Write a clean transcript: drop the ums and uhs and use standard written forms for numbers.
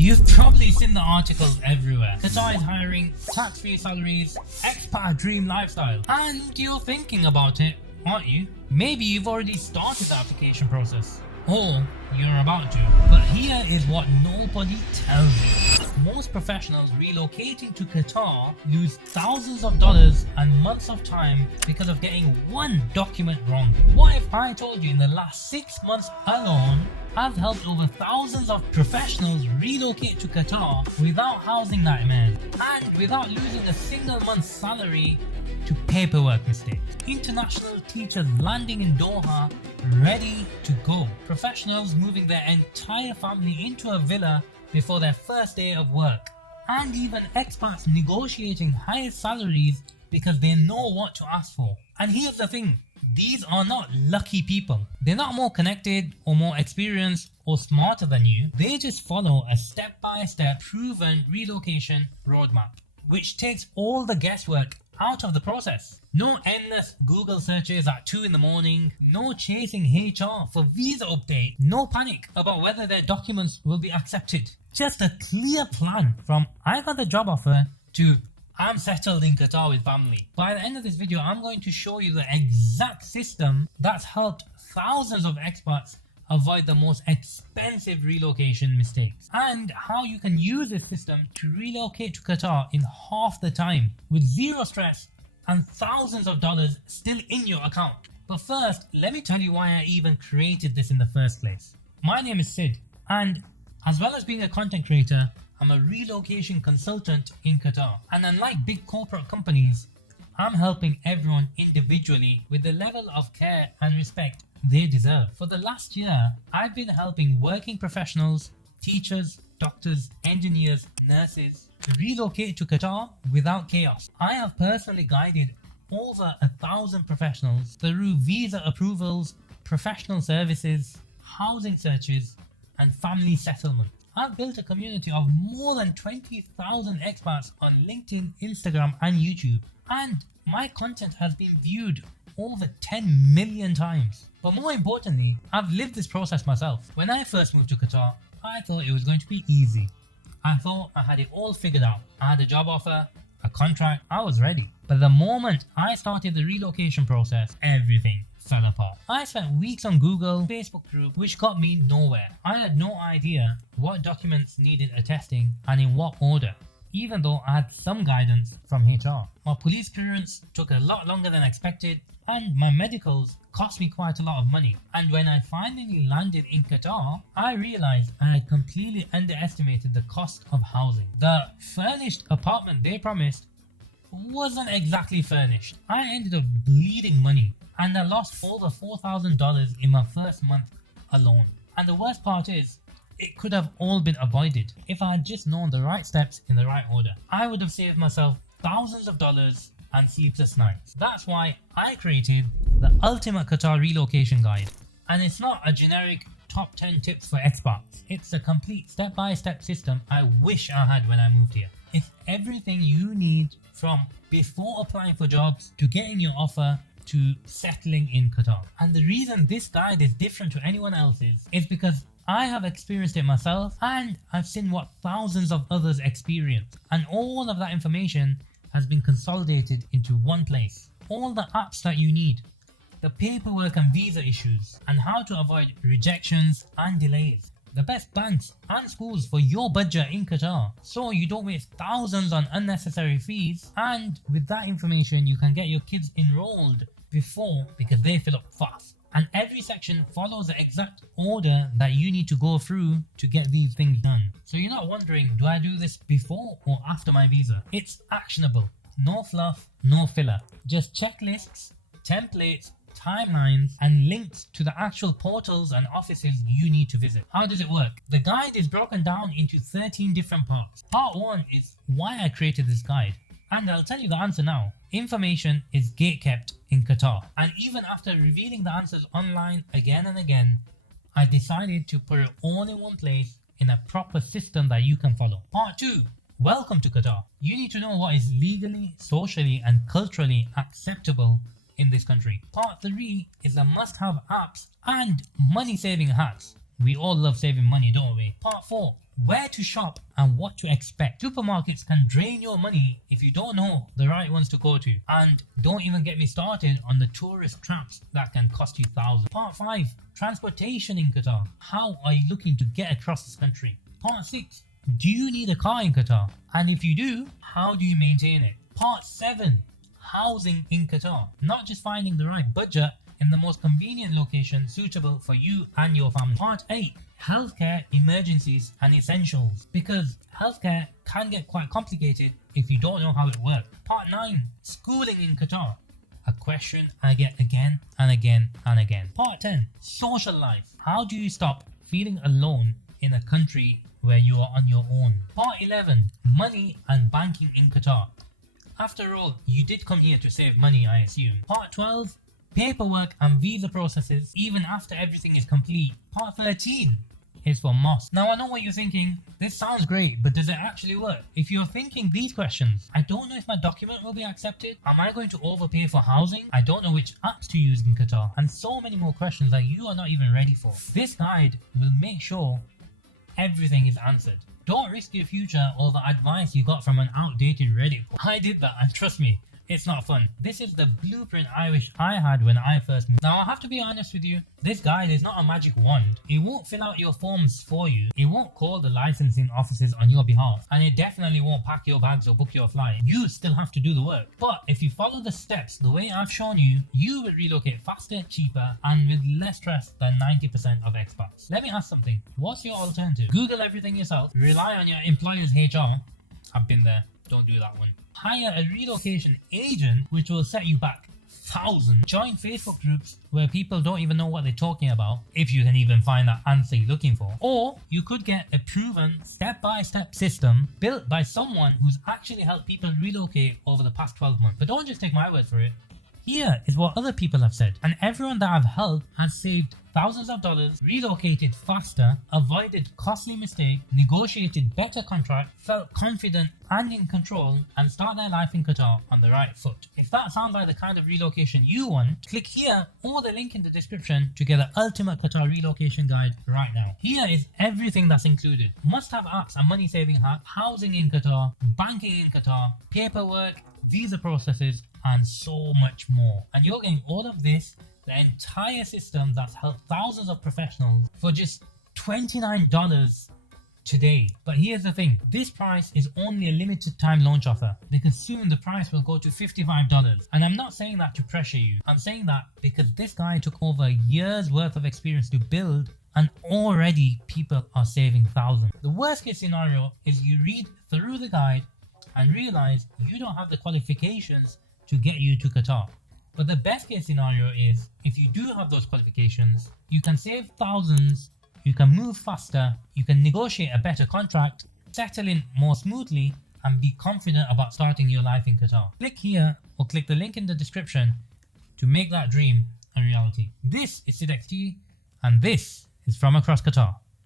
You've probably seen the articles everywhere. Qatar is hiring, tax-free salaries, expat dream lifestyle. And you're thinking about it, aren't you? Maybe you've already started the application process. Or you're about to. But here is what nobody tells you. Most professionals relocating to Qatar lose thousands of dollars and months of time because of getting one document wrong. What if I told you in the last 6 months alone, I've helped over thousands of professionals relocate to Qatar without housing nightmares and without losing a single month's salary to paperwork mistakes. International teachers landing in Doha ready to go. Professionals moving their entire family into a villa before their first day of work. And even expats negotiating higher salaries because they know what to ask for. And here's the thing, these are not lucky people. They're not more connected or more experienced or smarter than you. They just follow a step-by-step proven relocation roadmap, which takes all the guesswork out of the process. No endless Google searches at 2 in the morning, no chasing HR for visa update, no panic about whether their documents will be accepted. Just a clear plan from I got the job offer to I'm settled in Qatar with family. By the end of this video, I'm going to show you the exact system that's helped thousands of expats avoid the most expensive relocation mistakes, and how you can use this system to relocate to Qatar in half the time with zero stress and thousands of dollars still in your account. But first, let me tell you why I even created this in the first place. My name is Sid, and as well as being a content creator, I'm a relocation consultant in Qatar. And unlike big corporate companies, I'm helping everyone individually with the level of care and respect they deserve. For the last year, I've been helping working professionals, teachers, doctors, engineers, nurses to relocate to Qatar without chaos. I have personally guided over 1,000 professionals through visa approvals, professional services, housing searches, and family settlement. I've built a community of more than 20,000 expats on LinkedIn, Instagram, and YouTube, and my content has been viewed over 10 million times. But more importantly, I've lived this process myself. When I first moved to Qatar, I thought it was going to be easy. I thought I had it all figured out. I had a job offer, a contract, I was ready. But the moment I started the relocation process, everything fell apart. I spent weeks on Google, Facebook group, which got me nowhere. I had no idea what documents needed attesting and in what order, even though I had some guidance from HR. My police clearance took a lot longer than expected, and my medicals cost me quite a lot of money. And when I finally landed in Qatar, I realized I had completely underestimated the cost of housing. The furnished apartment they promised wasn't exactly furnished. I ended up bleeding money, and I lost over $4,000 in my first month alone. And the worst part is, it could have all been avoided if I had just known the right steps in the right order. I would have saved myself thousands of dollars and sleepless nights. That's why I created the Ultimate Qatar Relocation Guide. And it's not a generic top 10 tips for expats. It's a complete step-by-step system I wish I had when I moved here. It's everything you need from before applying for jobs to getting your offer to settling in Qatar. And the reason this guide is different to anyone else's is because I have experienced it myself, and I've seen what thousands of others experience. And all of that information has been consolidated into one place. All the apps that you need, the paperwork and visa issues, and how to avoid rejections and delays. The best banks and schools for your budget in Qatar, so you don't waste thousands on unnecessary fees. And with that information, you can get your kids enrolled before, because they fill up fast. And every section follows the exact order that you need to go through to get these things done. So you're not wondering, do I do this before or after my visa? It's actionable. No fluff, no filler. Just checklists, templates, timelines, and links to the actual portals and offices you need to visit. How does it work? The guide is broken down into 13 different parts. Part 1 is why I created this guide. And I'll tell you the answer now. Information is gatekept in Qatar. And even after revealing the answers online again and again, I decided to put it all in one place in a proper system that you can follow. Part 2. Welcome to Qatar. You need to know what is legally, socially, and culturally acceptable in this country. Part 3 is the must-have apps and money-saving hacks. We all love saving money, don't we? Part 4. where to shop and what to expect. Supermarkets can drain your money if you don't know the right ones to go to. And don't even get me started on the tourist traps that can cost you thousands. Part 5. Transportation in Qatar. How are you looking to get across this country? Part 6. Do you need a car in Qatar? And if you do, how do you maintain it? Part 7. Housing in Qatar. Not just finding the right budget in the most convenient location suitable for you and your family. Part 8. Healthcare, emergencies and essentials. Because healthcare can get quite complicated if you don't know how it works. Part 9. Schooling in Qatar. A question I get again and again and again. Part 10. Social life. How do you stop feeling alone in a country where you are on your own? Part 11. Money and banking in Qatar. After all, you did come here to save money, I assume. Part 12. Paperwork and visa processes even after everything is complete. Part 13 is for mosque. Now I know what you're thinking, this sounds great, but does it actually work? If you're thinking these questions, I don't know if my document will be accepted. Am I going to overpay for housing? I don't know which apps to use in Qatar. And so many more questions that you are not even ready for. This guide will make sure everything is answered. Don't risk your future over advice you got from an outdated Reddit. I did that and trust me, it's not fun. This is the blueprint I wish I had when I first moved. Now I have to be honest with you, this guide is not a magic wand. It won't fill out your forms for you. It won't call the licensing offices on your behalf. And it definitely won't pack your bags or book your flight. You still have to do the work. But if you follow the steps the way I've shown you, you will relocate faster, cheaper and with less stress than 90% of expats. Let me ask something. What's your alternative? Google everything yourself. Rely on your employer's HR. I've been there. Don't do that one. Hire a relocation agent which will set you back thousands. Join Facebook groups where people don't even know what they're talking about, if you can even find that answer you're looking for. Or you could get a proven step-by-step system built by someone who's actually helped people relocate over the past 12 months. But don't just take my word for it. Here is what other people have said, and everyone that I've helped has saved thousands of dollars, relocated faster, avoided costly mistakes, negotiated better contracts, felt confident and in control, and start their life in Qatar on the right foot. If that sounds like the kind of relocation you want, click here or the link in the description to get the ultimate Qatar relocation guide right now. Here is everything that's included. Must-have apps and money-saving hacks, housing in Qatar, banking in Qatar, paperwork, visa processes, and so much more. And you're getting all of this, the entire system that's helped thousands of professionals for just $29 today. But here's the thing, this price is only a limited time launch offer because soon the price will go to $55. And I'm not saying that to pressure you. I'm saying that because this guy took over a year's worth of experience to build, and already people are saving thousands. The worst case scenario is you read through the guide and realize you don't have the qualifications to get you to Qatar. But the best case scenario is if you do have those qualifications, you can save thousands, you can move faster, you can negotiate a better contract, settle in more smoothly, and be confident about starting your life in Qatar. Click here or click the link in the description to make that dream a reality. This is Sid XT and this is From Across Qatar.